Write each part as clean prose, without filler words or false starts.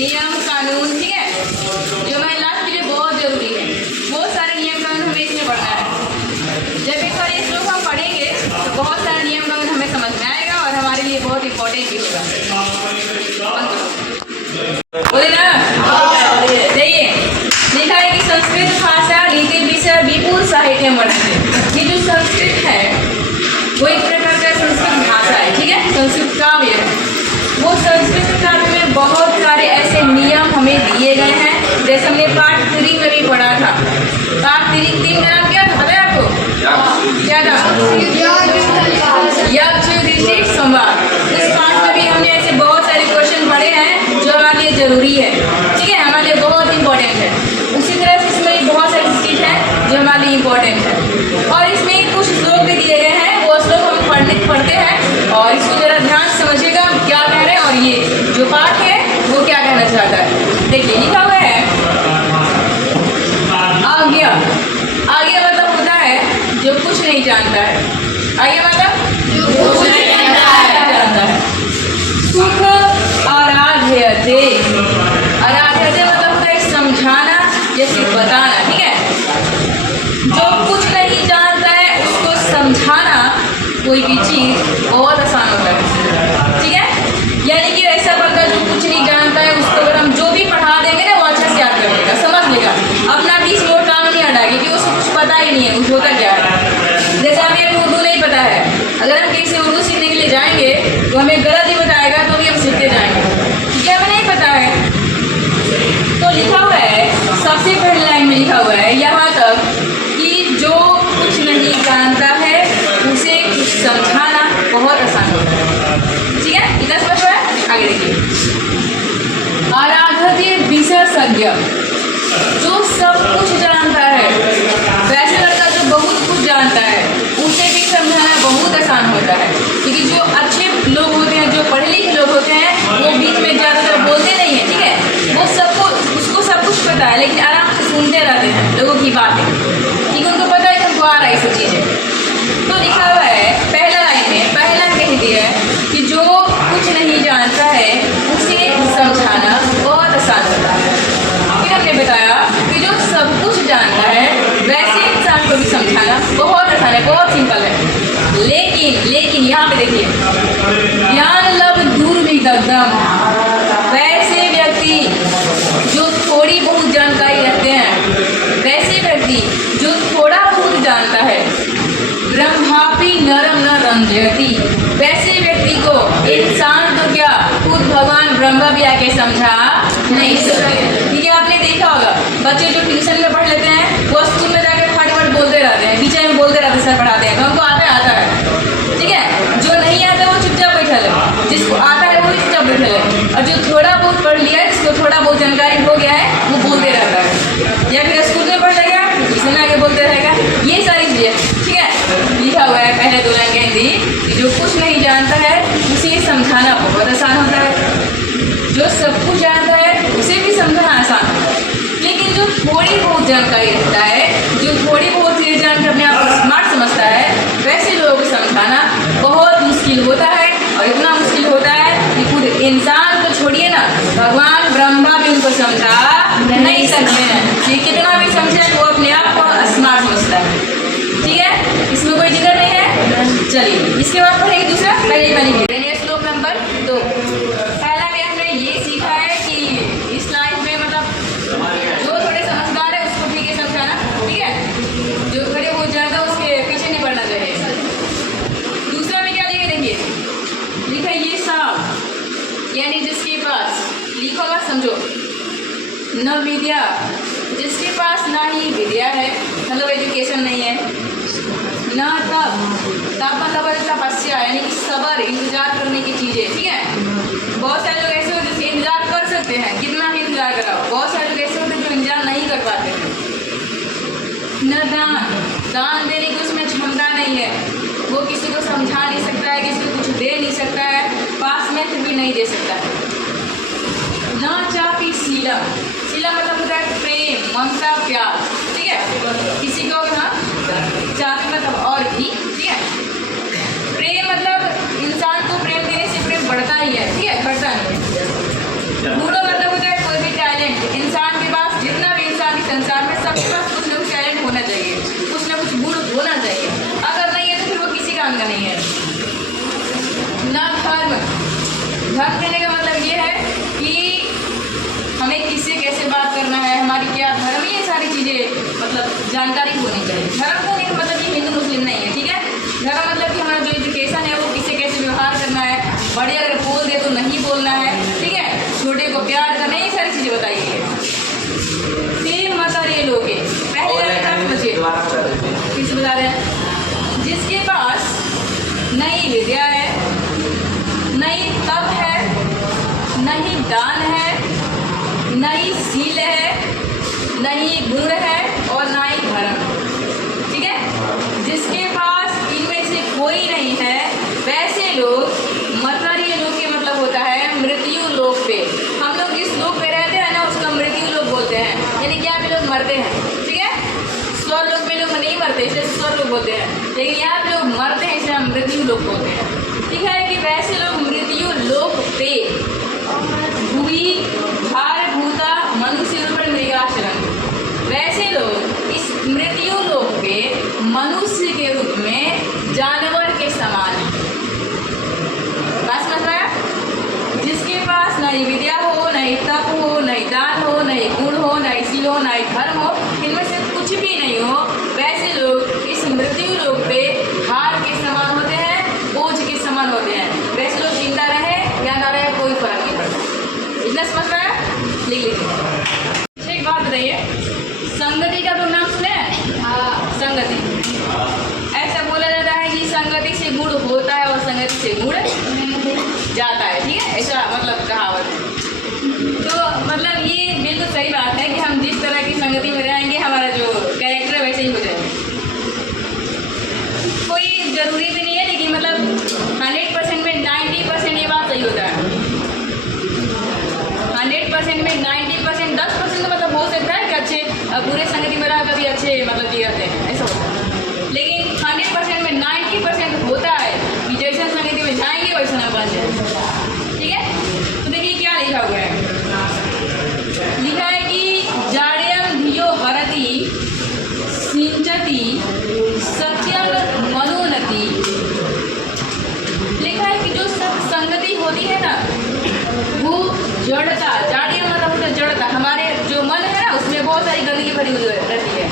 नियम कानून, ठीक है, जो हमारे लाइफ के लिए बहुत जरूरी है। बहुत सारे नियम कानून हमें इसमें पढ़ना है। जब एक बार ये श्लोक हम पढ़ेंगे तो बहुत सारे नियम कानून हमें समझ में आएगा और हमारे लिए बहुत इंपॉर्टेंट भी होगा। बोले ना, देखिए लिखा है कि संस्कृत भाषा नीति विषय विपुल साहित्य वर्णित। ये जो संस्कृत है वो एक प्रकार का संस्कृत भाषा है, ठीक है, संस्कृत काव्य है। वो संस्कृत काव्य में बहुत सारे ऐसे नियम हमें दिए गए हैं, जैसे हमने पाठ 3 में भी पढ़ा था। पाठ 3 का नाम क्या था पता है आपको? क्या था? यज्ञ ऋषि संवाद। इस पाठ में भी हमने ऐसे बहुत सारे क्वेश्चन पढ़े हैं जो हमारे लिए जरूरी है, ठीक है, हमारे लिए बहुत इंपॉर्टेंट है। उसी तरह से इसमें बहुत सारी चीज़ है जो हमारे लिए इम्पोर्टेंट है। और इसमें कुछ श्लोक भी दिए गए हैं, वो श्लोक हम पढ़ते हैं और इसको जरा ध्यान से समझिएगा क्या कह रहे हैं और ये जो पाठ है वो क्या कहना चाहता है। देखिए लिखा हुआ है आज्ञा। आज्ञा मतलब होता है जो कुछ नहीं जानता है। आज्ञा मतलब जो कुछ नहीं जानता है। सुख आराध्यते। आराध्यते मतलब होता है समझाना, जैसे बताना, ठीक है। जो कुछ नहीं जानता है उसको समझाना कोई भी चीज़ बहुत आसान होता है, ठीक है। यानी कि ऐसा बंदा जो कुछ नहीं जानता है उसको अगर हम जो भी पढ़ा देंगे ना वो अच्छे से याद कर लेगा, समझ लेगा, अपना 20 मिनट काम नहीं हटाएगा क्योंकि उसको कुछ पता ही नहीं है कुछ होता क्या है। जैसे हमें उर्दू नहीं पता है, अगर हम कहीं से उर्दू सीखने के लिए जाएंगे तो हमें गलत ही बताएगा तो भी हम सीखते जाएंगे, ठीक है, हमें नहीं पता है। तो लिखा हुआ है सबसे पहली लाइन में लिखा हुआ है यहाँ तक कि जो कुछ नहीं जानता है उसे कुछ समझाना बहुत आसान होता है, ठीक है, इतना समझ रहा है। आगे देखिए आराध्यते विशेषज्ञ। जो सब कुछ जानता है, वैसे लड़का जो बहुत कुछ जानता है उसे भी समझाना बहुत आसान होता है, क्योंकि जो अच्छे लोग होते हैं, जो पढ़े लिखे लोग होते हैं, वो बीच में ज़्यादातर बोलते नहीं हैं, ठीक है, वो उसको सब कुछ पता है लेकिन आराम से सुनते रहते हैं लोगों की बातें, ठीक है, उनको पता है कि हमको आ रहा है ये सब चीज़ें। तो लिखा हुआ है पहला लाइन में, पहला कह दिया है कि जो कुछ नहीं जानता है उसे समझाना बहुत आसान होता है। फिर हमने बताया कि जो सब कुछ जानता है वैसे इंसान को भी समझाना बहुत आसान है, बहुत सिंपल है। लेकिन यहाँ पे देखिए ज्ञान लब दुर्विदग्धम। वैसे व्यक्ति जो थोड़ी बहुत जानकारी रखते हैं, वैसे व्यक्ति जो थोड़ा बहुत जानता है, ब्रह्मापि नरम न रंजयति। वैसे व्यक्ति को इंसान तो क्या खुद भगवान ब्रह्मा भी आके समझा नहीं सकते, ठीक है। आपने देखा होगा बच्चे जो ट्यूशन में पढ़ लेते हैं वो स्कूल में जाके फटाफट बोलते रहते हैं, बीच में बोलते रहते हैं, सर पढ़ाते हैं तो हमको आता है, ठीक है। जो नहीं आता वो चुपचाप बैठा है, जिसको आता है वो चुपचाप बैठा है, और जो थोड़ा बहुत पढ़ लिया है, जिसको थोड़ा बहुत जानकारी हो गया है वो बोलते रहता है, या फिर स्कूल में पढ़ लेगा ट्यूशन में आके बोलते रहेगा। ये सारी चीज़ें, ठीक है, लिखा हुआ है पहले 2 लाइन कह दी कि जो कुछ नहीं जानता है उसे समझाना बहुत आसान होता है। जो सब कुछ जानता है उसे भी समझाना आसान होता है, लेकिन जो थोड़ी बहुत जानकारी रखता है, जो थोड़ी बहुत चीज़ जानकर अपने आप को स्मार्ट समझता है, वैसे लोगों को समझाना बहुत मुश्किल होता है। और इतना मुश्किल होता है कि खुद इंसान को छोड़िए ना, भगवान ब्रह्मा भी उनको समझा नहीं सकते हैं। ये कितना भी समझे वो अपने आप को स्मार्ट समझता है, ठीक है, इसमें कोई जिक्र नहीं है। चलिए इसके बाद पढ़ेंगे दूसरा, पहले श्लोक नंबर 2। पहला में हमने ये सीखा है कि इस लाइफ में मतलब जो थोड़े समझदार है उसको ठीक है समझाना, ठीक है, जो थोड़े बहुत ज़्यादा उसके पीछे नहीं पड़ना चाहिए। दूसरा में क्या लिखे देखिए, लिखा ये सब, यानी जिसके पास, लिखा होगा समझो, न विद्या, जिसके पास ना ही विद्या है मतलब एजुकेशन नहीं है, ना तप मतलब तपस्या यानी कि सब्र, इंतजार करने की चीज़ें, ठीक है। बहुत सारे लोग ऐसे होते हैं इंतजार कर सकते हैं, कितना भी इंतजार कराओ, बहुत सारे लोग ऐसे होते हैं जो इंतजार नहीं कर पाते हैं। न दान देने की उसमें क्षमता नहीं है, वो किसी को समझा नहीं सकता है, किसी को कुछ दे नहीं सकता है, पास में फिर भी नहीं दे सकता है। न चापी शीला मतलब होता है प्रेम, ममता, प्यार, ठीक है, किसी को हाँ चापी मतलब और भी, ठीक है। प्रेम मतलब इंसान को प्रेम देने से प्रेम बढ़ता ही है, ठीक है, घटता नहीं है। गुणों मतलब होता है धर्म कहने का मतलब ये है कि हमें किससे कैसे बात करना है, हमारी क्या धर्म, ये सारी चीज़ें मतलब जानकारी होनी चाहिए। धर्म कहने का मतलब ये हिंदू मुस्लिम नहीं है, ठीक है। धर्म मतलब कि हमारा जो एजुकेशन है वो किससे कैसे व्यवहार करना है, बड़े अगर बोल दे तो नहीं बोलना है, ठीक है, छोटे को प्यार करना है, ये सारी चीज़ें बताई गई है। फिर मत ये लोग पहले मुझे किस बता रहे हैं, जिसके पास नई विद्या है, नई तप है, नई दान है, नई सील है, नई गुण है और ना ही धर्म, ठीक है। जिसके पास इनमें से कोई नहीं है वैसे लोग मतरीय लोग के मतलब होता है मृत्यु लोक पे। हम लोग जिस लोक पे रहते हैं ना उसका मृत्यु लोक बोलते हैं, यानी क्या पे लोग मरते हैं, ठीक है। स्वर लोक में लोग नहीं मरते इसलिए स्वर लोक बोलते हैं, लेकिन यहाँ पे लोग मरते हैं इसलिए हम मृत्यु लोक बोलते हैं, ठीक है। कि वैसे लोग मृत्यु लोक पे भूमि भार भूता मनुष्य रूप मृगाचरण, वैसे लोग इस मृत्यु लोक पे मनुष्य के रूप में जानवर के समान है। बात समझ में आया? जिसके पास नई विद्या हो, नई तप हो, नई दान हो, नई गुण हो, नई सील हो, नई धर्म हो, इनमें से कुछ भी नहीं हो, वैसे लोग इस मृत्यु लोक पे हार के समान होते हैं, बोझ के समान होते हैं। वैसे लोग जिंदा रहे या ना रहे कोई फर्क नहीं पड़ता। इतना समझ में आया? लिख लीजिए। एक बात बताइए, संगति का तो नाम सुने हैं? हाँ, संगति। ऐसा बोला जाता है कि संगति से गुण होता है और संगति से गुण जाता है, ठीक है, ऐसा मतलब कहावत है। तो मतलब ये बिल्कुल सही बात है कि हम जिस तरह की संगति में रहेंगे हमारा जो कैरेक्टर वैसे ही हो जाएगा। कोई ज़रूरी भी नहीं है, लेकिन मतलब 100% में 90% ये बात सही होता है। 100% में 90%, 10% तो मतलब हो सकता है कि अच्छे बुरे संगति में रह कभी अच्छे मतलब जी रहते हैं, ऐसा होता है। लेकिन 100% में 90% होता है कि जैसे संगति में जाएंगे वैसा ना बन जाए, ठीक है। तो देखिए क्या लिखा हुआ है, लिखा है कि जाड्यम धियो हरति सिंचति सत्यम मनोनति। लिखा है कि जो सत्संगति होती है ना वो जड़ता, जाड्यम मतलब होता है जड़ता, हमारे जो मन है ना उसमें बहुत सारी गंदगी भरी हुई रहती है।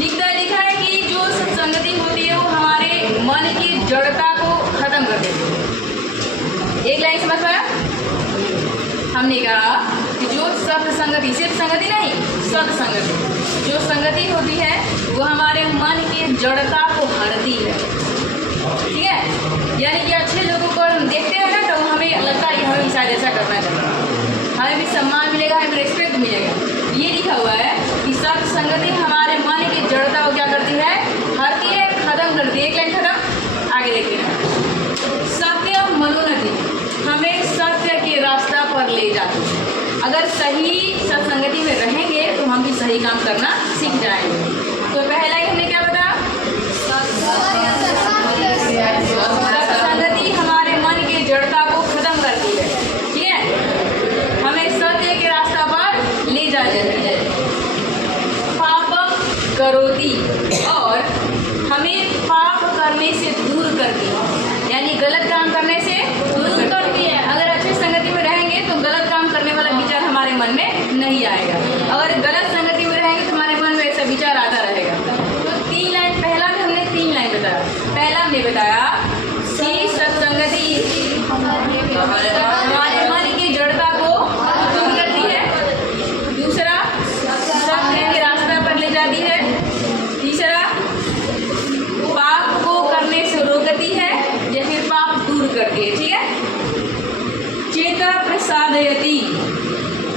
लिखा है कि जो सत्संगति होती है वो हमारे मन की जड़ता को खत्म कर देती है। एक लाइन समझ पाया? हमने कहा कि जो सत्संगति, सिर्फ संगति नहीं, सत्संगति, जो संगति होती है वो हमारे मन की जड़ता को हरती है, ठीक है। यानी कि अच्छे लोगों को हम देखते हैं ना तो हमें लगता है कि हमें शायद ऐसा करना चाहिए, हमें भी सम्मान मिलेगा, हमें रिस्पेक्ट मिलेगा। ये लिखा हुआ है कि सत्संगति हमारे मन की जड़ता को क्या करती है, हरती है, खत्म करती है। एक लाइन खत्म, आगे देखते हैं। सत्य मनोनति, हमें सत्य के रास्ता पर ले जाती है। अगर सही सत्संगति में रहेंगे तो हम भी सही काम करना सीख जाएंगे। तो पहला ही हमने क्या बताया, सत्संगति हमारे मन की जड़ता को खत्म करती है, ठीक है, हमें सत्य के रास्ता पर ले जाती है। पापम करोति, और हमें पाप करने से दूर करती है, यानी गलत काम करने से दूर करती है। अगर अच्छी संगति में रहेंगे तो गलत काम करने वाला विचार हमारे मन में नहीं आएगा, अगर गलत संगति में रहेंगे तो हमारे मन में ऐसा विचार आता रहेगा। तो 3 लाइन, पहला में हमने 3 लाइन बताया। पहला हमने बताया कि सत्संगति हमारे मन की जड़ता को दूर करती है, दूसरा सत्य के रास्ता पर ले जाती है, तीसरा पाप को करने से रोकती है या फिर पाप दूर करती है, ठीक है। चेता प्रसादयति,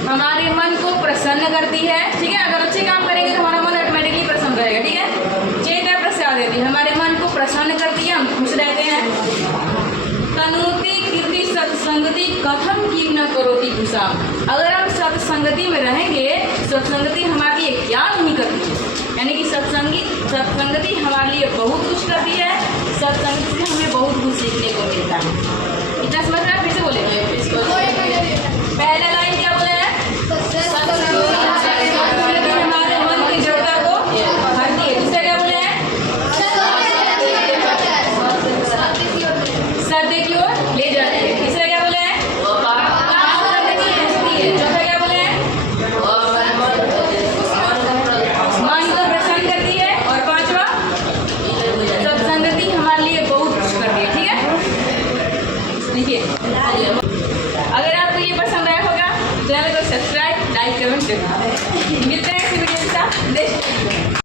हमारे मन को प्रसन्न करती है, ठीक है। अगर अच्छे काम करेंगे तो हमारा मन ऑटोमेटिकली प्रसन्न रहेगा, ठीक है। चेता प्रसादयति, हमारे मन को प्रसन्न करती है, हम खुश रहते हैं। तनोति कीर्ति सत्संगति कथम की न करोति भूषाम, अगर हम सत्संगति में रहेंगे, सत्संगति हमारे लिए क्या नहीं करती है, यानी कि सत्संगति हमारे लिए बहुत कुछ करती है, सत्संगति से हमें बहुत कुछ सीखने को मिलता है।